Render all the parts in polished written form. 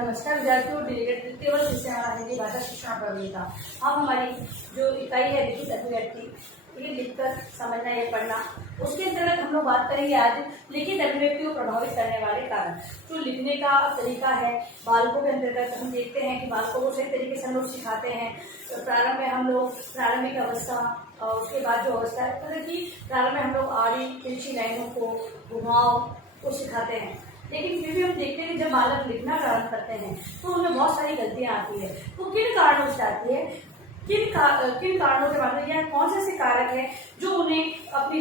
नमस्कार विद्यार्थियों, डेलीगेट तृतीय वर्ष विषय हमारा हिंदी भाषा शिक्षण प्रवीणता। हम हमारी जो इकाई है लिखित अभिव्यक्ति, ये लिखकर समझना, ये पढ़ना, उसके अंतर्गत हम लोग बात करेंगे आज लिखित अभिव्यक्ति को प्रभावित करने वाले कारण। जो लिखने का तरीका है बालकों के अंतर्गत हम देखते हैं कि बालकों को सही तरीके से हम लोग सिखाते हैं। तो प्रारंभ में हम लोग प्रारंभिक अवस्था और उसके बाद जो अवस्था है, मतलब कि प्रारंभ में हम लोग आड़ी तिरछी लाइनों को, घुमाव को सिखाते हैं। लेकिन फिर भी हम देखते हैं कि जब बालक लिखना प्रारंभ करते हैं तो उनमें बहुत सारी गलतियां आती है। तो किन कारणों से आती है, किन कारणों के मतलब यह कौन से ऐसे कारक हैं जो उन्हें अपनी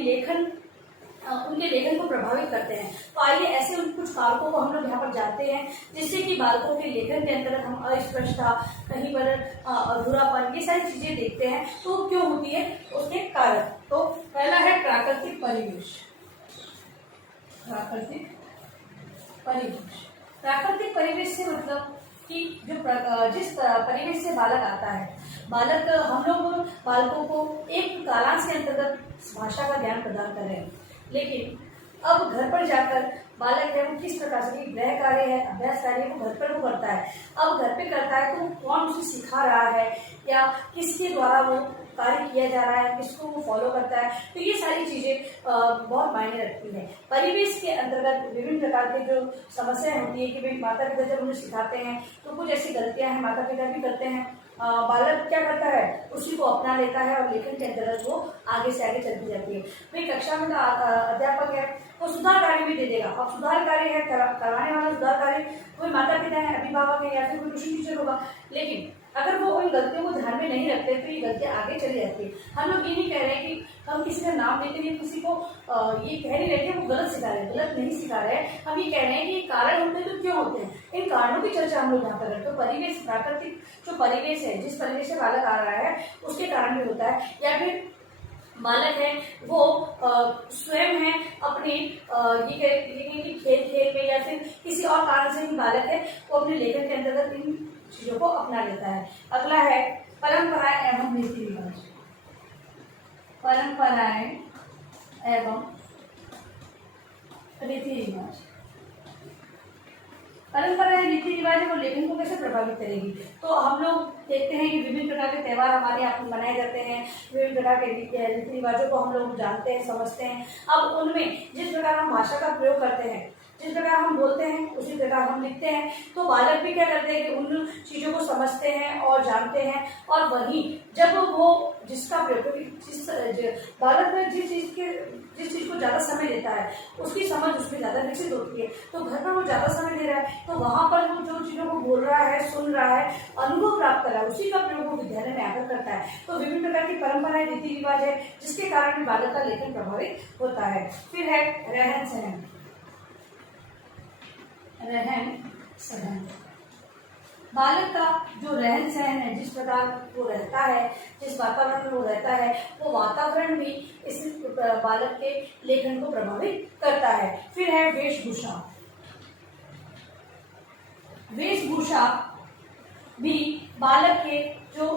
उनके लेखन को प्रभावित करते हैं। तो आइए ऐसे कुछ कारकों को हम लोग यहाँ पर जानते हैं, जिससे कि बालकों के लेखन के अंतर्गत हम अस्पष्टता, कहीं पर अधूरापन, ये सारी चीजें देखते हैं। तो क्यों होती है उसके कारक। तो पहला है प्राकृतिक परिवेश। प्राकृतिक परिवेश से मतलब कि जिस परिवेश से बालक आता है, हम लोग बालकों को एक कालांश के अंतर्गत भाषा का ज्ञान प्रदान कर रहे हैं, लेकिन अब घर पर जाकर बालक है वो किस प्रकार से गृह कार्य है, अभ्यास कार्य है, वो घर पर वो करता है। अब घर पे करता है तो कौन उसे सिखा रहा है या किसके द्वारा वो कार्य किया जा रहा है, किसको वो फॉलो करता है। तो ये सारी चीजें बहुत मायने रखती है। परिवेश के अंतर्गत विभिन्न प्रकार के जो समस्याएं होती है कि भाई माता पिता जब उन्हें सिखाते हैं तो कुछ ऐसी गलतियां हैं माता पिता भी करते हैं। बालक क्या करता है, उसी को अपना लेता है और लेखन के अंतर्गत वो आगे से आगे चलती जाती है। भाई कक्षा में अध्यापक है तो सुधार कार्य भी दे देगा। अब सुधार कार्य है, करवाने वाला सुधार कार्य कोई माता पिता है, अभिभावक है या फिर कोई ट्यूशन टीचर होगा। लेकिन अगर वो उन गलतियों को ध्यान में नहीं रखते तो ये गलतियां आगे चली जाती है। हम लोग ये नहीं कह रहे हैं कि हम किसी का नाम लेते हैं, किसी को ये कह नहीं रहे कि वो गलत सिखा रहे हैं, गलत नहीं सिखा रहे हैं। हम ये कह रहे हैं कि कारण होते हैं तो क्यों होते हैं, इन कारणों की चर्चा हम लोग यहाँ पर करते हैं। तो परिवेश, प्राकृतिक जो परिवेश है, जिस परिवेश से बालक आ रहा है उसके कारण भी होता है, या फिर बालक है वो स्वयं है अपने ये खेल में या फिर किसी और कारण से ही बालक है वो अपने लेखन के अंतर्गत इन चीजों को अपना लेता है। अगला है परंपराएं एवं रीति रिवाज। परंपराएं एवं रीति रिवाज, परंपराएं रीति रिवाज वो लेखन को कैसे प्रभावित करेगी। तो हम लोग देखते हैं कि विभिन्न प्रकार के त्यौहार हमारे यहाँ मनाए जाते हैं, विभिन्न प्रकार के रीति रिवाजों को हम लोग जानते हैं, समझते हैं। अब उनमें जिस प्रकार हम भाषा का प्रयोग करते हैं, जिस प्रकार हम बोलते हैं, उसी प्रकार हम लिखते हैं। तो बालक भी क्या करते हैं कि उन चीजों को समझते हैं और जानते हैं, और वही जब वो जिसका प्रयोग, बालक में जिस चीज को ज्यादा समय देता है उसकी समझ उसमें ज्यादा विकसित होती है। तो घर पर वो ज्यादा समय दे रहा है तो वहां पर वो जो चीजों को बोल रहा है, सुन रहा है, अनुभव प्राप्त कर रहा है, उसी का प्रयोग वो विद्यालय में आकर करता है। तो विभिन्न प्रकार की परंपराएं, रीति रिवाज है जिसके कारण बालक का लेखन प्रभावित होता है। फिर है रहन सहन। बालक का जो रहन सहन है, जिस प्रकार वो रहता है, जिस वातावरण में वो रहता है, वो वातावरण भी इस बालक के लेखन को प्रभावित करता है। फिर है वेशभूषा। वेशभूषा भी बालक के जो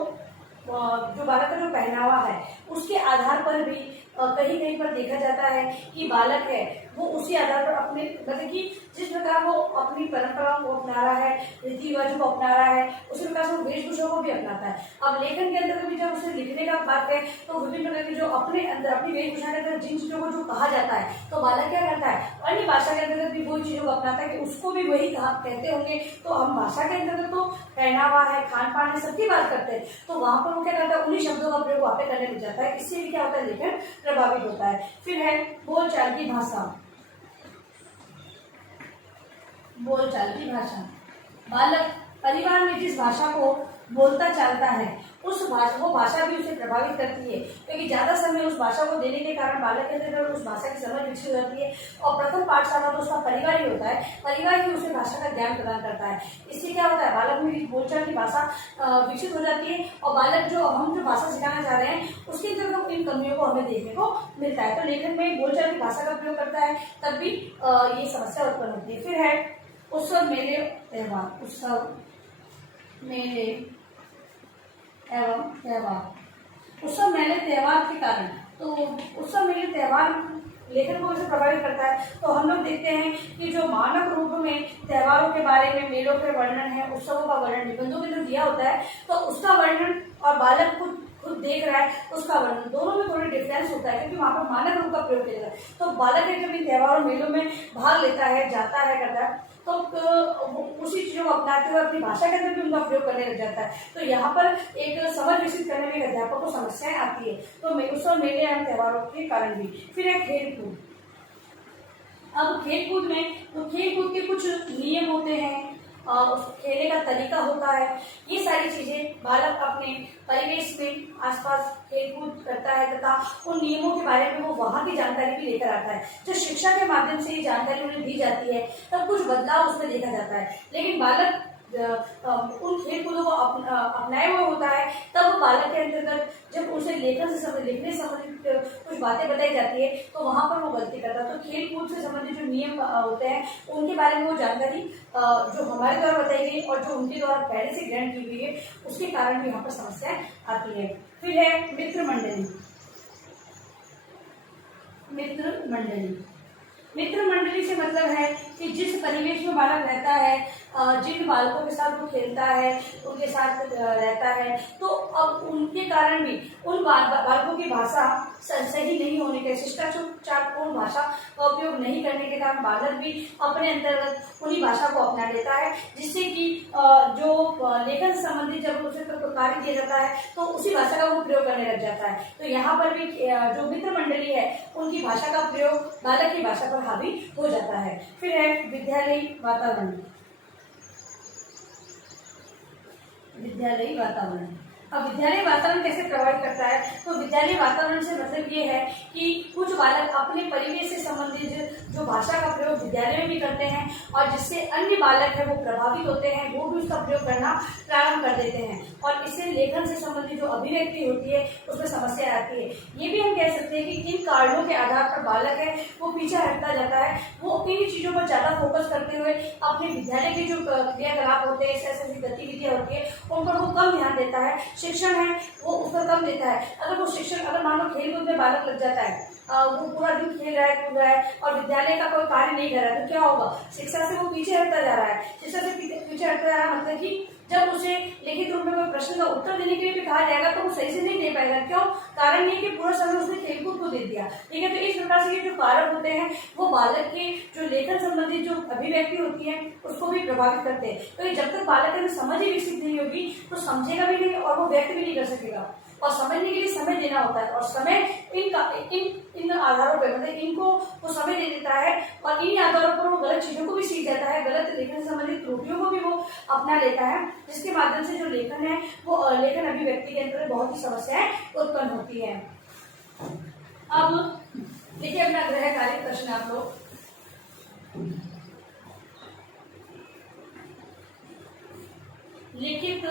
बालक का जो पहनावा है उसके आधार पर भी कहीं कहीं पर देखा जाता है कि बालक है वो उसी आधार पर अपने मतलब कि जिस प्रकार वो अपनी परंपराओं को अपना रहा है, रीति रिवाजों को अपना रहा है, उसी प्रकार से वो वेशभूषा को भी अपनाता है। अब लेखन के अंदर भी जब उसे लिखने का बात है तो विभिन्न प्रकार की जो अपने अंदर अपनी वेशभूषा के अंदर जिन चीजों को जो कहा जाता है, तो बालक क्या करता है अन्य भाषा के अंतर्गत भी वही चीजों को अपनाता है कि उसको भी वही कहते होंगे। तो हम भाषा के अंतर्गत तो पहनावा है, खान पान है, सबकी बात करते हैं, तो वहां पर वो क्या करता है उन्हीं शब्दों का प्रयोग वहां पे करने लग जाता है। इससे भी क्या होता है, लेखन प्रभावित होता है। फिर है बोलचाल की भाषा। बोलचाल की भाषा, बालक परिवार में जिस भाषा को बोलता चालता है वो भाषा भी उसे प्रभावित करती है, क्योंकि ज्यादा समय उस भाषा को देने के कारण बालक के अंदर उस भाषा की समझ विकसित हो जाती है। और प्रथम पाठशाला तो उसका परिवार ही होता है, परिवार ही उसे भाषा का ज्ञान प्रदान करता है। इससे क्या होता है, बालक में बोलचाल की भाषा विकसित हो जाती है, और बालक हम जो भाषा सिखाना चाह रहे हैं उसके अंदर इन कमियों को हमें देखने को मिलता है। तो लेखन में बोलचाल की भाषा का प्रयोग करता है तब भी ये समस्या उत्पन्न होती है। फिर है उत्सव मेले त्यौहार। उत्सव मेले एवं त्यौहार, उत्सव मेले त्यौहार के कारण, तो उत्सव मेले त्यौहार लेखन को कैसे प्रभावित करता है। तो हम लोग देखते हैं कि जो मानक रूप में त्योहारों के बारे में, मेलों के वर्णन है, उत्सवों का वर्णन निबंधों में जो दिया होता है तो उसका वर्णन और बालक खुद देख रहा है उसका वर्णन, दोनों में थोड़ी डिफरेंस होता है क्योंकि वहाँ पर मानक रूप का प्रयोग किया जाता है। तो बालक जब इन त्योहारों मेलों में भाग लेता है, जाता है, करता है तो उसी चीजों को अपनाते हुए अपनी भाषा के अंदर भी उनका प्रयोग करने लग जाता है। तो यहाँ पर एक समझ विकसित करने में अध्यापक को समस्याएं आती है। तो उत्सव, मेले एवं त्योहारों के कारण भी। फिर है खेल कूद। अब खेल कूद में तो खेल कूद के कुछ नियम होते हैं, खेलने का तरीका होता है, ये सारी चीजें बालक अपने परिवेश में आसपास खेल कूद करता है तथा उन नियमों के बारे में वो वहाँ की जानकारी भी लेकर आता है। जो शिक्षा के माध्यम से ये जानकारी उन्हें दी जाती है तब कुछ बदलाव उसमें देखा जाता है, लेकिन बालक उन खेल कूदों को अपनाए हुए होता है तब बालक के अंतर्गत जब उसे लिखने संबंधित कुछ बातें बताई जाती है तो वहां पर वो गलती करता है। तो खेल कूद से संबंधित जो नियम होते हैं उनके बारे में वो जानकारी जो हमारे द्वारा बताई गई और जो उनके द्वारा पहले से ग्रहण की हुई है उसके कारण भी यहाँ पर समस्याएं आती है। फिर है मित्र मंडली। मित्र मंडली से मतलब है कि जिस परिवेश में बालक रहता है, जिन बालकों के साथ वो खेलता है, उनके साथ रहता है, तो अब उनके कारण भी उन बालकों की भाषा सही नहीं होने के, शिष्टाचारपूर्ण भाषा का उपयोग नहीं करने के कारण बालक भी अपने अंतर्गत उन्हीं भाषा को अपना लेता है, जिससे कि जो लेखन संबंधी जब उसे कार्य दिया जाता है तो उसी भाषा का वो प्रयोग करने लग जाता है। तो यहाँ पर भी जो मित्र मंडली है उनकी भाषा का प्रयोग बालक की भाषा पर हावी हो जाता है। फिर है विद्यालयी वातावरण। अब विद्यालय वातावरण कैसे प्रभावित करता है, तो विद्यालय वातावरण से मतलब ये है कि कुछ बालक अपने परिवेश से संबंधित जो भाषा का प्रयोग विद्यालय में भी करते हैं और जिससे अन्य बालक है वो प्रभावित होते हैं, वो भी उसका प्रयोग करना प्रारंभ कर देते हैं और इससे लेखन से संबंधित जो अभिव्यक्ति होती है उसमें समस्या आती है। ये भी हम कह सकते हैं कि किन कारणों के आधार पर बालक है वो पीछे हटता जाता है, वो इन चीजों पर ज्यादा फोकस करते हुए अपने विद्यालय के जो क्रियाकलाप होते हैं, ऐसी गतिविधियां होती है उन पर वो कम ध्यान देता है, शिक्षण है वो उस पर कम देता है। अगर मान लो खेल कूद में बालक लग जाता है, वो पूरा दिन खेल रहा है, कूद रहा है और विद्यालय का कोई कार्य नहीं कर रहा है तो क्या होगा, शिक्षा से वो पीछे हटता जा रहा है। शिक्षा से पीछे हटता जा रहा है मतलब कि जब उसे लिखित रूप में कोई प्रश्न का उत्तर देने के लिए भी कहा जाएगा तो वो सही से नहीं दे पाएगा। क्यों? कारण ये कि पूरा समय उसने खेलकूद को दे दिया। ठीक है, तो इस प्रकार से ये जो कारक होते हैं वो बालक के जो लेखन संबंधित जो अभिव्यक्ति होती है उसको भी प्रभावित करते हैं। तो ये जब तक बालक में समझ ही विकसित नहीं होगी तो समझेगा भी नहीं और वो व्यक्त भी नहीं कर सकेगा। और समझने के लिए समय देना होता है और समय इन आधारों पर मतलब इनको वो समय दे देता है और इन आधारों पर वो गलत चीजों को भी सीख जाता है, गलत लेखन से संबंधित त्रुटियों को भी वो अपना लेता है, जिसके माध्यम से जो लेखन है वो लेखन अभिव्यक्ति के अंदर बहुत ही समस्याएं उत्पन्न होती है। अब देखिए अपना गृह कार्य प्रश्न आप लोग लिखित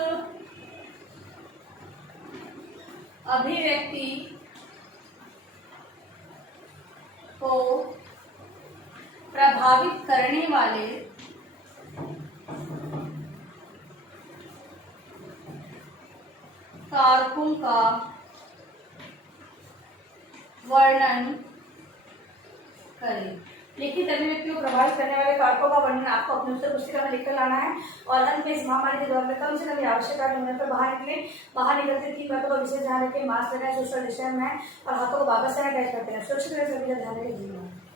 अभिव्यक्ति को प्रभावित करने वाले कारकों का वर्णन करें। लिखित अभिव्यक्ति को प्रभावित करने वाले कारकों का वर्णन आपको अपने उत्तर पुस्तिका में लिखकर लाना है और अंत में इस महामारी के दौरान में कम से कम आवश्यक कार्य होने पर बाहर निकलते 3 बातों का विशेष ध्यान रखें। मास्क लगाएं, सोशल डिस्टेंस में और हाथों को वापस सैनिटाइज करते हैं। सुरक्षित रहे, सभी का ध्यान रखें।